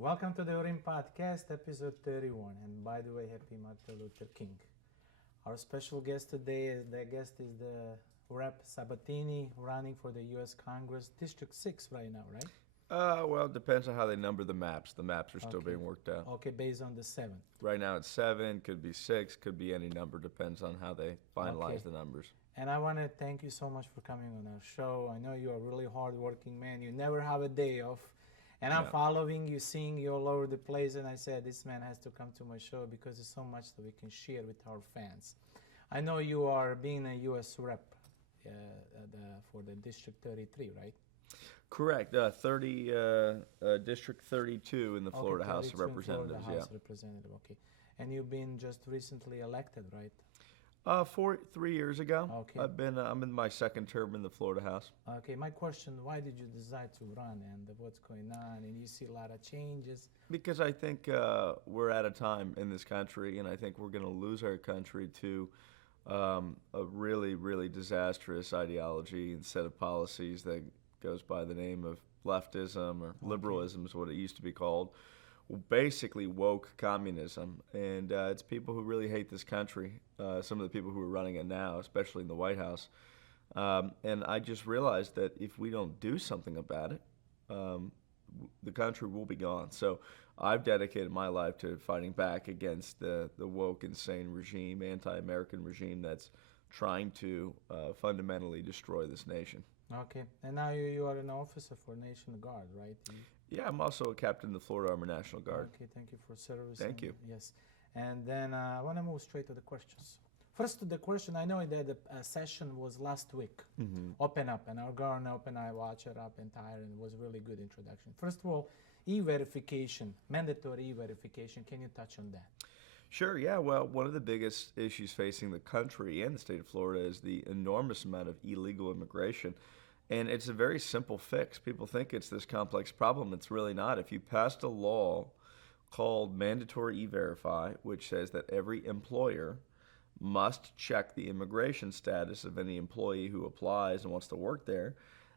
Welcome to the Rimm-PODCAST, episode 31. And by the way, happy Martin Luther King. Our special guest today is the Rep. Sabatini, running for the U.S. Congress, District 6 right now, right? Well, it depends on how they number the maps. The maps are still being worked out. Okay, based on the 7th. Right now it's 7, could be 6, could be any number, depends on how they finalize the numbers. And I want to thank you so much for coming on our show. I know you're a really hard-working man. You never have a day off. And I'm following you, seeing you all over the place, and I said, this man has to come to my show because there's so much that we can share with our fans. I know you are being a U.S. rep for the District 33, right? Correct. District 32 in the Florida House of Representatives. Florida House Representative, okay. And you've been just recently elected, right? 3 years ago. Okay. I'm in my second term in the Florida House. Okay, my question, why did you decide to run and what's going on? And you see a lot of changes. Because I think we're at a time in this country, and I think we're going to lose our country to a really, really disastrous ideology and set of policies that goes by the name of leftism or liberalism is what it used to be called. Basically woke communism, and it's people who really hate this country, some of the people who are running it now, especially in the White House. And I just realized that if we don't do something about it, the country will be gone. So I've dedicated my life to fighting back against the woke, insane regime, anti-American regime that's trying to fundamentally destroy this nation. Okay, and now you are an officer for National Guard, right? Yeah, I'm also a captain of the Florida Army National Guard. Okay, thank you for service. Thank you. Yes, and then I want to move straight to the questions. First, to the question, I know that the session was last week, Open Up, and our governor opened, I watched it up entire, and it was a really good introduction. First of all, e-verification, mandatory e-verification, can you touch on that? Sure, yeah. Well, one of the biggest issues facing the country and the state of Florida is the enormous amount of illegal immigration. And it's a very simple fix. People think it's this complex problem. It's really not. If you passed a law called Mandatory E-Verify, which says that every employer must check the immigration status of any employee who applies and wants to work there,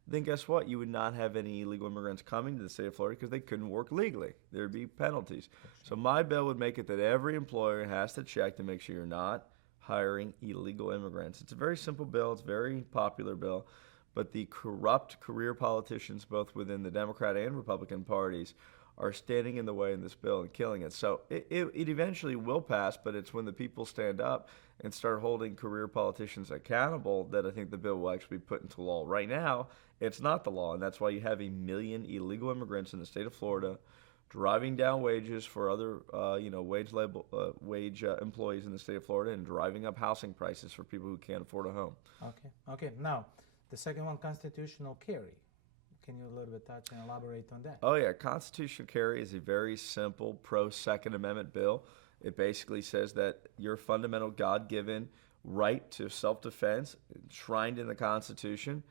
then guess what? You would not have any illegal immigrants coming to the state of Florida because they couldn't work legally. There would be penalties. So my bill would make it that every employer has to check to make sure you're not hiring illegal immigrants. It's a very simple bill. It's a very popular bill. But the corrupt career politicians, both within the Democrat and Republican parties, are standing in the way in this bill and killing it. So it eventually will pass, but it's when the people stand up and start holding career politicians accountable that I think the bill will actually be put into law. Right now, it's not the law, and that's why you have 1 million illegal immigrants in the state of Florida driving down wages for other wage employees in the state of Florida and driving up housing prices for people who can't afford a home. Okay. Now, the second one, constitutional carry. Can you a little bit touch and elaborate on that? Oh, yeah. Constitutional carry is a very simple pro-Second Amendment bill. It basically says that your fundamental God-given right to self-defense, enshrined in the Constitution,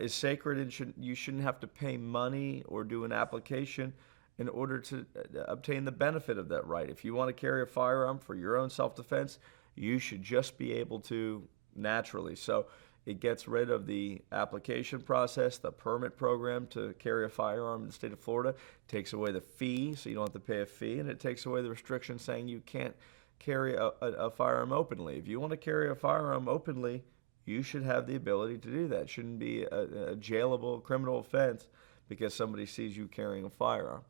is sacred, and you shouldn't have to pay money or do an application in order to obtain the benefit of that right. If you want to carry a firearm for your own self-defense, you should just be able to naturally. So it gets rid of the application process, the permit program to carry a firearm in the state of Florida, takes away the fee, so you don't have to pay a fee, and it takes away the restriction saying you can't carry a firearm openly. If you want to carry a firearm openly, you should have the ability to do that. It shouldn't be a jailable criminal offense because somebody sees you carrying a firearm.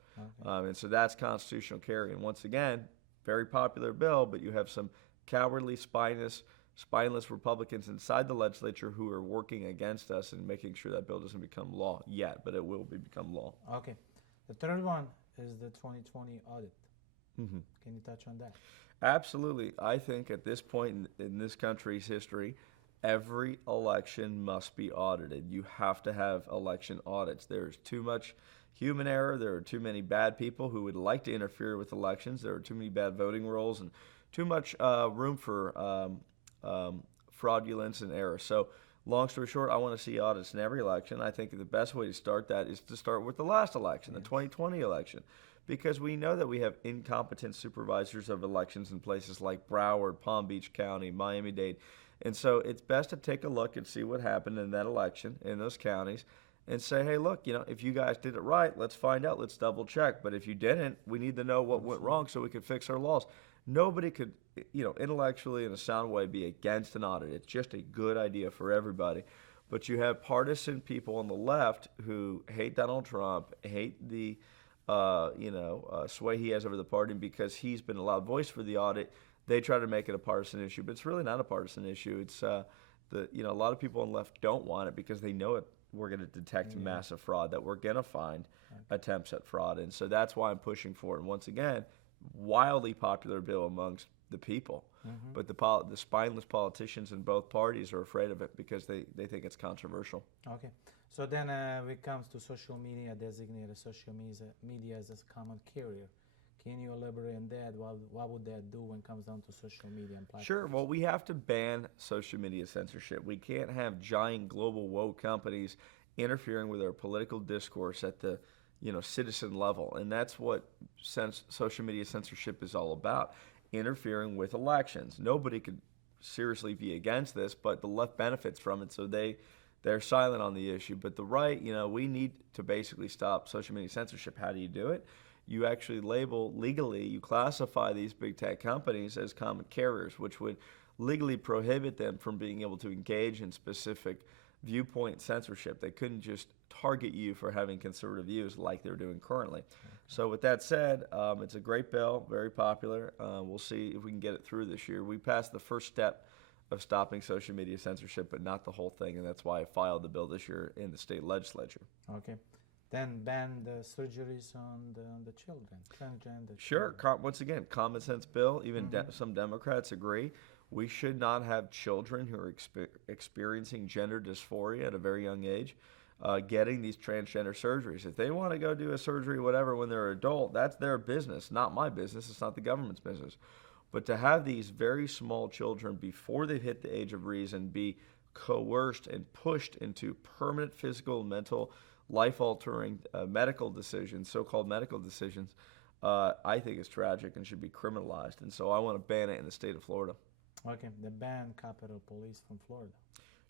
And so that's constitutional carry. And once again, very popular bill, but you have some cowardly, spineless Republicans inside the legislature who are working against us and making sure that bill doesn't become law yet, but it will become law. Okay. The third one is the 2020 audit. Can you touch on that? Absolutely. I think at this point in this country's history, every election must be audited. You have to have election audits. There's too much human error. There are too many bad people who would like to interfere with elections. There are too many bad voting rolls and too much room for fraudulence and error. So long story short, I want to see audits in every election. I think the best way to start that is to start with the last election, the 2020 election, because we know that we have incompetent supervisors of elections in places like Broward, Palm Beach County, Miami-Dade. And so it's best to take a look and see what happened in that election in those counties and say, hey, look, if you guys did it right, let's find out, let's double check. But if you didn't, we need to know what went wrong so we can fix our laws. Nobody could, intellectually in a sound way be against an audit. It's just a good idea for everybody. But you have partisan people on the left who hate Donald Trump, hate the sway he has over the party, and because he's been a loud voice for the audit, they try to make it a partisan issue. But it's really not a partisan issue. It's a lot of people on the left don't want it because they know we're going to detect massive fraud, that we're going to find attempts at fraud. And so that's why I'm pushing for it. And once again, wildly popular bill amongst the people. But the spineless politicians in both parties are afraid of it because they think it's controversial. Okay. So then when it comes to social media, designated social media as a common carrier. Can you elaborate on that? What would that do when it comes down to social media and platforms? Sure. Well, we have to ban social media censorship. We can't have giant global woke companies interfering with our political discourse at the citizen level. And that's what social media censorship is all about, interfering with elections. Nobody could seriously be against this, but the left benefits from it, so they're silent on the issue. But the right, we need to basically stop social media censorship. How do you do it? You actually label legally, you classify these big tech companies as common carriers, which would legally prohibit them from being able to engage in specific viewpoint censorship. They couldn't just target you for having conservative views like they're doing currently. So with that said, it's a great bill, very popular. We'll see if we can get it through this year. We passed the first step of stopping social media censorship, but not the whole thing, and that's why I filed the bill this year in the state legislature. Okay. Then ban the surgeries on the children, transgender. Sure. Once again, common sense bill. Even some Democrats agree. We should not have children who are experiencing gender dysphoria at a very young age getting these transgender surgeries. If they want to go do a surgery, whatever, when they're an adult, that's their business, not my business. It's not the government's business. But to have these very small children, before they've hit the age of reason, be coerced and pushed into permanent physical and mental life-altering medical decisions, so-called medical decisions, I think is tragic and should be criminalized. And so I want to ban it in the state of Florida. Okay, the ban Capitol Police from Florida.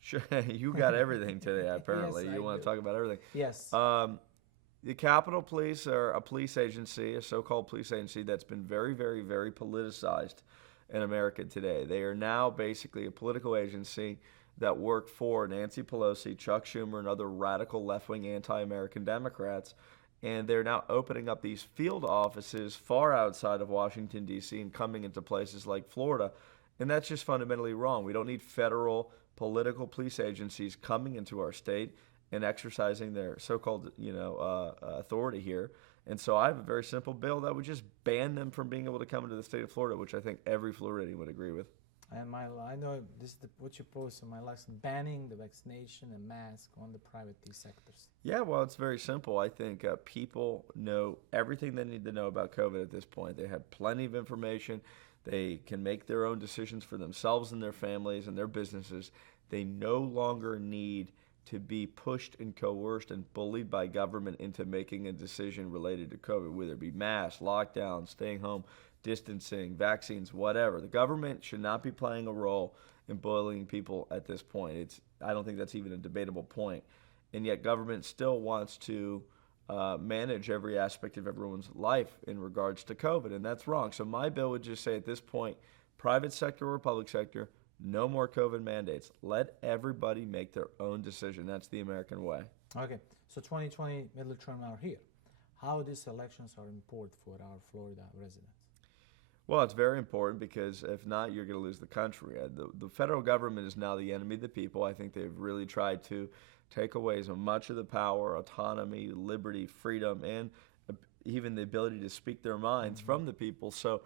Sure, you got everything today, apparently. Yes, you want to talk about everything. Yes. The Capitol Police are a police agency, a so-called police agency that's been very, very, very politicized in America today. They are now basically a political agency that work for Nancy Pelosi, Chuck Schumer, and other radical left-wing anti-American Democrats. And they're now opening up these field offices far outside of Washington, D.C. and coming into places like Florida. And that's just fundamentally wrong. We don't need federal political police agencies coming into our state and exercising their so-called, authority here. And so I have a very simple bill that would just ban them from being able to come into the state of Florida, which I think every Floridian would agree with. And I know this is what you posted on my last, banning the vaccination and mask on the private sectors. Yeah, well, it's very simple. I think people know everything they need to know about COVID at this point. They have plenty of information. They can make their own decisions for themselves and their families and their businesses. They no longer need to be pushed and coerced and bullied by government into making a decision related to COVID, whether it be masks, lockdowns, staying home, distancing, vaccines, whatever. The government should not be playing a role in bullying people at this point. I don't think that's even a debatable point. And yet government still wants to manage every aspect of everyone's life in regards to COVID, and that's wrong. So my bill would just say at this point, private sector or public sector, no more COVID mandates. Let everybody make their own decision. That's the American way. Okay, so 2020 midterm are here. How these elections are important for our Florida residents? Well, it's very important because if not, you're going to lose the country. The federal government is now the enemy of the people. I think they've really tried to take away so much of the power, autonomy, liberty, freedom, and even the ability to speak their minds from the people. So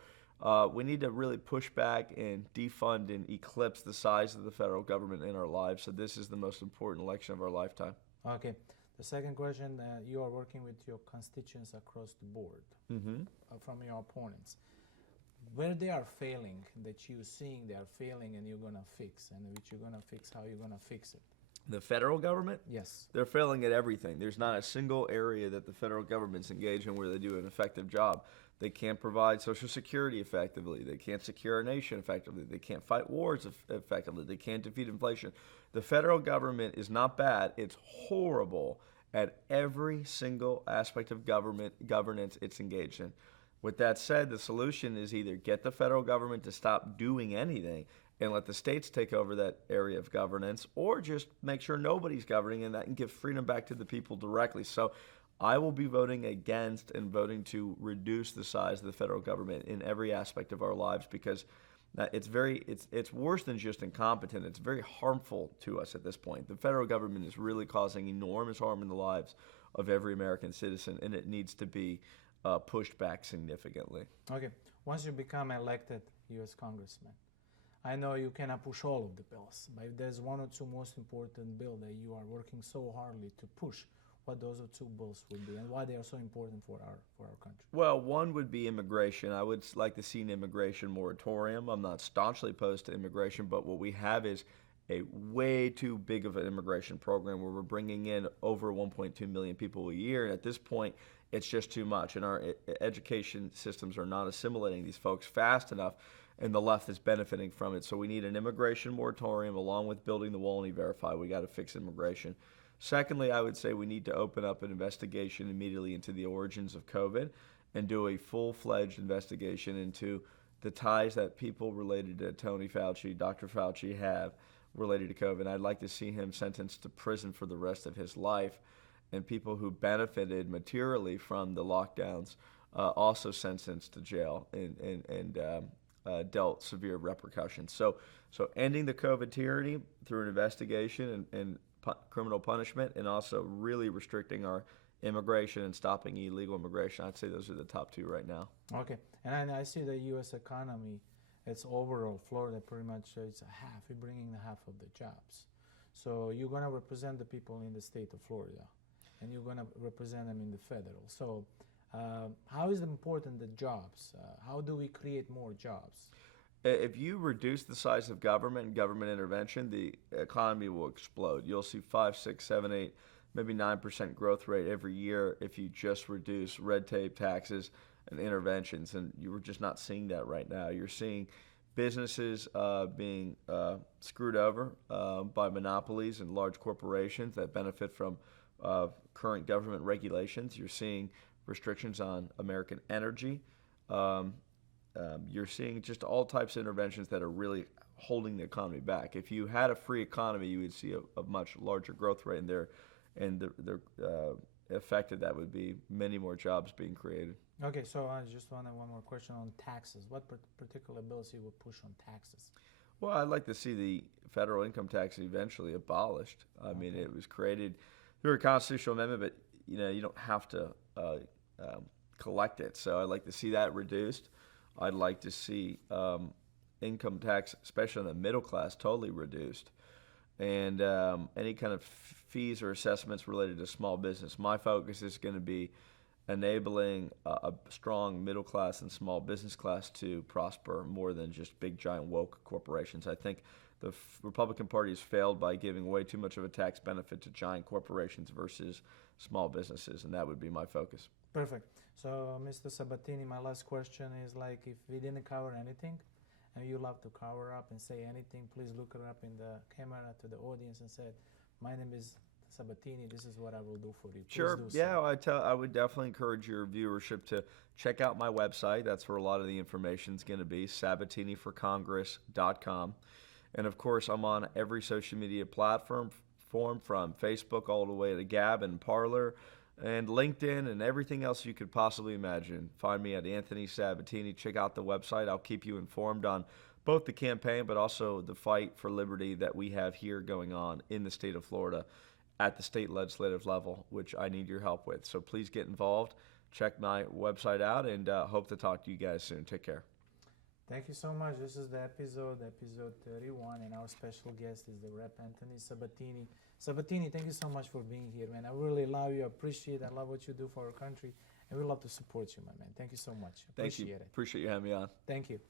we need to really push back and defund and eclipse the size of the federal government in our lives. So this is the most important election of our lifetime. Okay. The second question, you are working with your constituents across the board from your opponents. Where they are failing, that you're seeing they are failing and you're going to fix, and which you're going to fix, how you're going to fix it? The federal government? Yes. They're failing at everything. There's not a single area that the federal government's engaged in where they do an effective job. They can't provide Social Security effectively. They can't secure our nation effectively. They can't fight wars effectively. They can't defeat inflation. The federal government is not bad. It's horrible at every single aspect of governance it's engaged in. With that said, the solution is either get the federal government to stop doing anything and let the states take over that area of governance, or just make sure nobody's governing and that can give freedom back to the people directly. So I will be voting against and voting to reduce the size of the federal government in every aspect of our lives, because it's worse than just incompetent. It's very harmful to us at this point. The federal government is really causing enormous harm in the lives of every American citizen, and it needs to be pushed back significantly. Okay, once you become elected U.S. congressman, I know you cannot push all of the bills, but if there's one or two most important bills that you are working so hardly to push, what those are two bills would be and why they are so important for our country? Well, one would be immigration. I would like to see an immigration moratorium. I'm not staunchly opposed to immigration, but what we have is a way too big of an immigration program where we're bringing in over 1.2 million people a year, and at this point, it's just too much, and our education systems are not assimilating these folks fast enough, and the left is benefiting from it. So we need an immigration moratorium along with building the wall and E-Verify. We got to fix immigration. Secondly, I would say we need to open up an investigation immediately into the origins of COVID and do a full-fledged investigation into the ties that people related to Tony Fauci, Dr. Fauci, have related to COVID. I'd like to see him sentenced to prison for the rest of his life, and people who benefited materially from the lockdowns also sentenced to jail and dealt severe repercussions. So ending the COVID tyranny through an investigation and criminal punishment, and also really restricting our immigration and stopping illegal immigration. I'd say those are the top two right now. Okay, and I see the U.S. economy, it's overall, Florida pretty much, it's a half, we're bringing the half of the jobs. So you're going to represent the people in the state of Florida, and you're going to represent them in the federal. So how is it important, the jobs? How do we create more jobs? If you reduce the size of government and government intervention, the economy will explode. You'll see 5, 6, 7, 8, maybe 9% growth rate every year if you just reduce red tape, taxes, and interventions. And you're just not seeing that right now. You're seeing businesses being screwed over by monopolies and large corporations that benefit from current government regulations. You're seeing restrictions on American energy. You're seeing just all types of interventions that are really holding the economy back. If you had a free economy, you would see a much larger growth rate, and the effect of that would be many more jobs being created. Okay, so I just wanted one more question on taxes. What particular bills you would push on taxes? Well, I'd like to see the federal income tax eventually abolished. I mean, it was created through a constitutional amendment, but you don't have to collect it. So I'd like to see that reduced. I'd like to see income tax, especially on the middle class, totally reduced, and any kind of fees or assessments related to small business. My focus is going to be enabling a strong middle class and small business class to prosper more than just big, giant, woke corporations. I think the Republican Party has failed by giving way too much of a tax benefit to giant corporations versus small businesses, and that would be my focus. Perfect. So, Mr. Sabatini, my last question is if we didn't cover anything, and you love to cover up and say anything, please look it up in the camera to the audience and say, my name is Sabatini, this is what I will do for you. Please Sure. do Yeah, so. I would definitely encourage your viewership to check out my website. That's where a lot of the information is going to be, SabatiniForCongress.com. And of course, I'm on every social media platform from Facebook all the way to Gab and Parler and LinkedIn and everything else you could possibly imagine. Find me at Anthony Sabatini. Check out the website. I'll keep you informed on both the campaign but also the fight for liberty that we have here going on in the state of Florida at the state legislative level, which I need your help with. So please get involved. Check my website out, and hope to talk to you guys soon. Take care. Thank you so much. This is the episode 31, and our special guest is the Rep. Anthony Sabatini. Sabatini, thank you so much for being here, man. I really love you, appreciate it. I love what you do for our country, and we love to support you, my man. Thank you so much. Thank you. Appreciate it. Appreciate you having me on. Thank you.